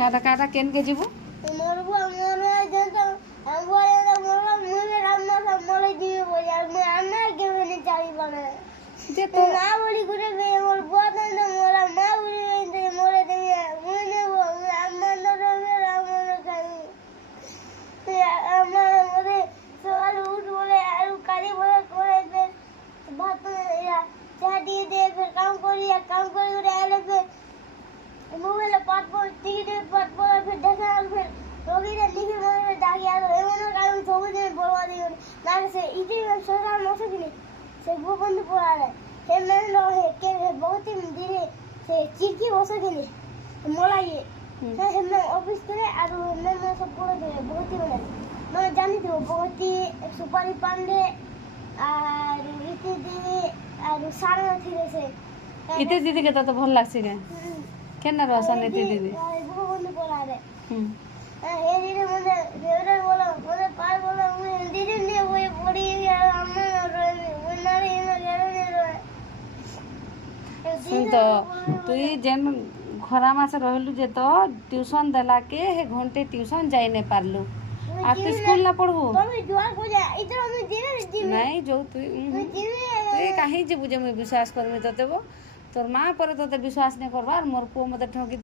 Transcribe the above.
কাটা কাটা কেন কে যাবো মরবো মনে যেটা বলে মরবো মুলে রান্না সব মরে দিয়ে বলে আর আমরা কেমনে চাই বলে যে তো মা বলি করে মেয়ে মোর বদন তো মোরা মা বলি যে মরে দেবে মনে নেব আমরা নরমে রামনে খাই আমরা মরে সকাল উঠ বলে আর কালি বলে করে দে ভাত চা দিয়ে দে ফের কাম করি করে এলে ফের মোবাইলে পাঠ পড় টিকিটে পাঠ পড়া ফের দেখা আর ফের রোগীরা লিখে মনে ডাকি আর এমন কারণ সবুজে বলবা দিও না সে ইতি সরকার মশা কিনে से वो बंद पड़ा है हे मैं लो है के बहुत ही दिने से चिकी बस किने मोला ये है मैं ऑफिस करे और मैं सब पूरा दे बहुत ही मैं जानी थी बहुत ही सुपारी पांडे और रीति दीदी और सारा थी से इते दीदी के तो भल लागছে কে কেন রসন ইতে দিদি वो बंद पड़ा है हे दीदी मुझे देवरे बोला मुझे पार बोला मुझे दीदी ने वो पड़ी अम्मा सुन तो तुई जेन खरा मास रहलु जे तो ट्यूशन देला के हे घंटे ट्यूशन जाई ने पारलु आ तू स्कूल ना पढ़बू नहीं जो तुई काहे जे बुझे मैं विश्वास करमी तते तोर माँ पर तते विश्वास नहीं करबार मोर पुओ मते ठोकी